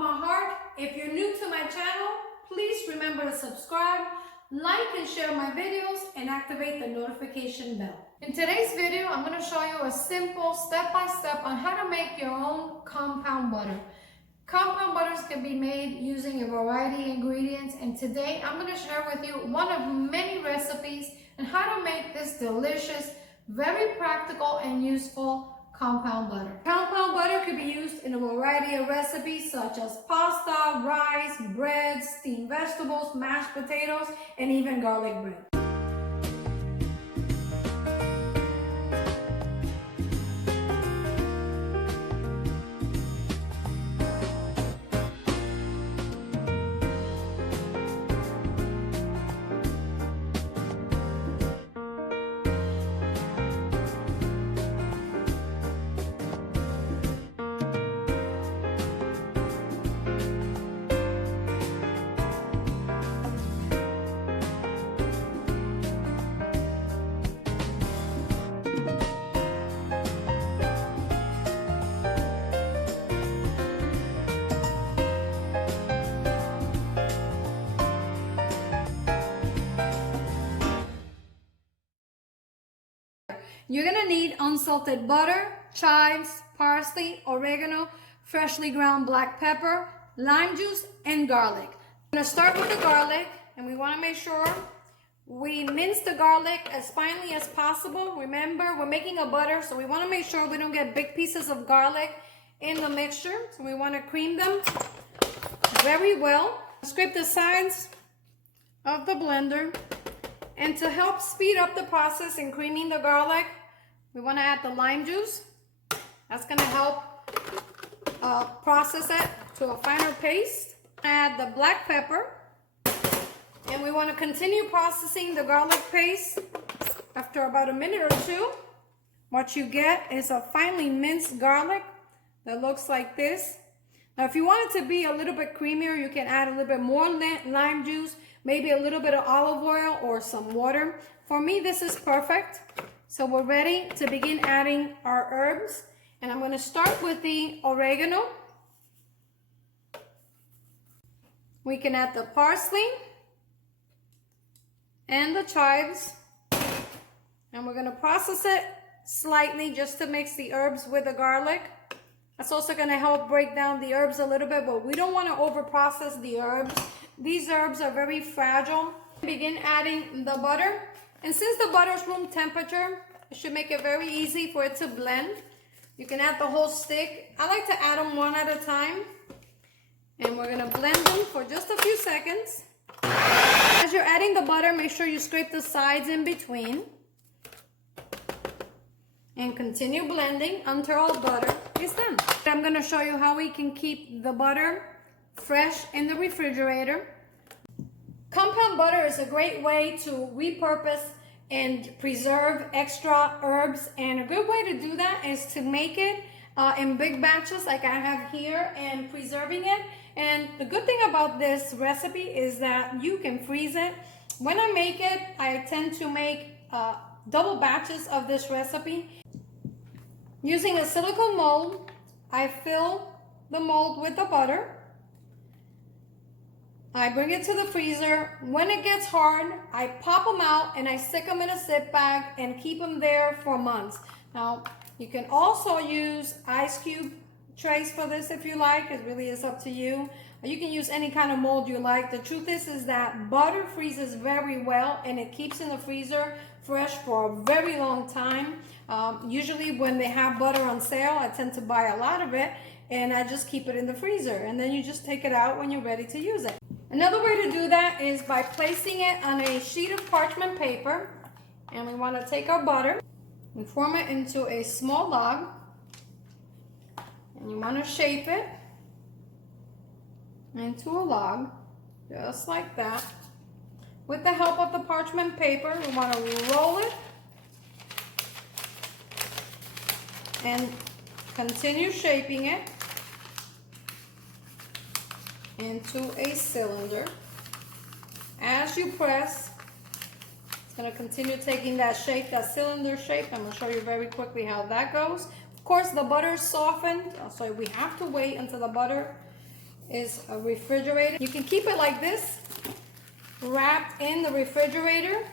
my heart, if you're new to my channel, please remember to subscribe, like and share my videos, and activate the notification bell. In today's video, I'm going to show you a simple step-by-step on how to make your own compound butter. Compound butters can be made using a variety of ingredients, and today I'm going to share with you one of many recipes on how to make this delicious, very practical and useful compound butter. Compound butter could be used in a variety of recipes such as pasta, rice, bread, steamed vegetables, mashed potatoes, and even garlic bread. You're gonna need unsalted butter, chives, parsley, oregano, freshly ground black pepper, lime juice, and garlic. I'm gonna start with the garlic, and we wanna make sure we mince the garlic as finely as possible. Remember, we're making a butter, so we wanna make sure we don't get big pieces of garlic in the mixture. So we wanna cream them very well. Scrape the sides of the blender. And to help speed up the process in creaming the garlic, we want to add the lime juice. That's going to help process it to a finer paste. Add the black pepper. And we want to continue processing the garlic paste. After about a minute or two, what you get is a finely minced garlic that looks like this. Now, if you want it to be a little bit creamier, you can add a little bit more lime juice, maybe a little bit of olive oil or some water. For me, this is perfect. So we're ready to begin adding our herbs. And I'm going to start with the oregano. We can add the parsley and the chives. And we're going to process it slightly just to mix the herbs with the garlic. That's also going to help break down the herbs a little bit, but we don't want to over process the herbs. These herbs are very fragile. Begin adding the butter. And since the butter is room temperature, it should make it very easy for it to blend. You can add the whole stick. I like to add them one at a time. And we're going to blend them for just a few seconds. As you're adding the butter, make sure you scrape the sides in between. And continue blending until all the butter is done. I'm going to show you how we can keep the butter fresh in the refrigerator. Compound butter is a great way to repurpose and preserve extra herbs, and a good way to do that is to make it in big batches like I have here and preserving it. And the good thing about this recipe is that you can freeze it. When I make it, I tend to make double batches of this recipe. Using a silicone mold, I fill the mold with the butter. I bring it to the freezer. When it gets hard, I pop them out and I stick them in a zip bag and keep them there for months. Now, you can also use ice cube trays for this if you like. It really is up to you. You can use any kind of mold you like. The truth is that butter freezes very well and it keeps in the freezer fresh for a very long time. Usually when they have butter on sale, I tend to buy a lot of it and I just keep it in the freezer, and then you just take it out when you're ready to use it. Another way to do that is by placing it on a sheet of parchment paper, and we want to take our butter and form it into a small log, and you want to shape it into a log just like that. With the help of the parchment paper, we want to roll it and continue shaping it into a cylinder. As you press, it's going to continue taking that shape, that cylinder shape. I'm going to show you very quickly how that goes. Of course, the butter is softened, so we have to wait until the butter is refrigerated. You can keep it like this, wrapped in the refrigerator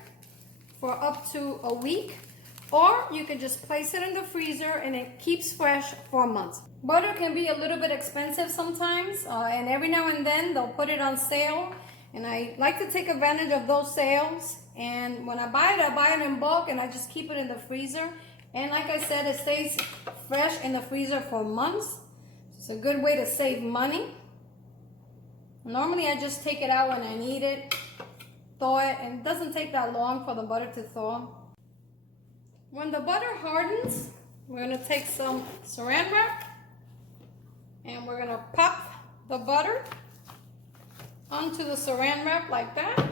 for up to a week, or you can just place it in the freezer and it keeps fresh for months. Butter can be a little bit expensive sometimes, and every now and then they'll put it on sale, and I like to take advantage of those sales. And when I buy it in bulk, and I just keep it in the freezer. And like I said, it stays fresh in the freezer for months. It's a good way to save money. Normally I just take it out when I need it, thaw it, and it doesn't take that long for the butter to thaw. When the butter hardens, we're gonna take some saran wrap and we're gonna pop the butter onto the saran wrap like that.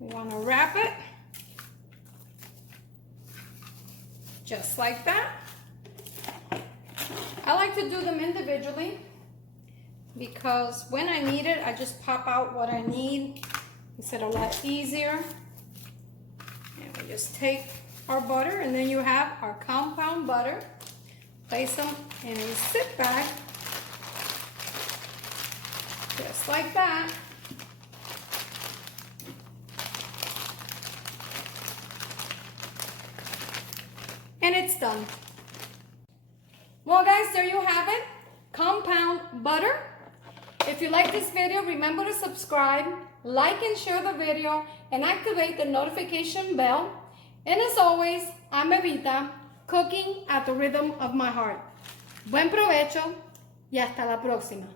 We wanna wrap it just like that. I like to do them individually because when I need it, I just pop out what I need. It's a lot easier. And we just take our butter, and then you have our compound butter. Place them in a zip bag, just like that. And it's done. Well guys, there you have it, compound butter. If you like this video, remember to subscribe, like and share the video, and activate the notification bell. And as always, I'm Evita, cooking at the rhythm of my heart. Buen provecho y hasta la próxima.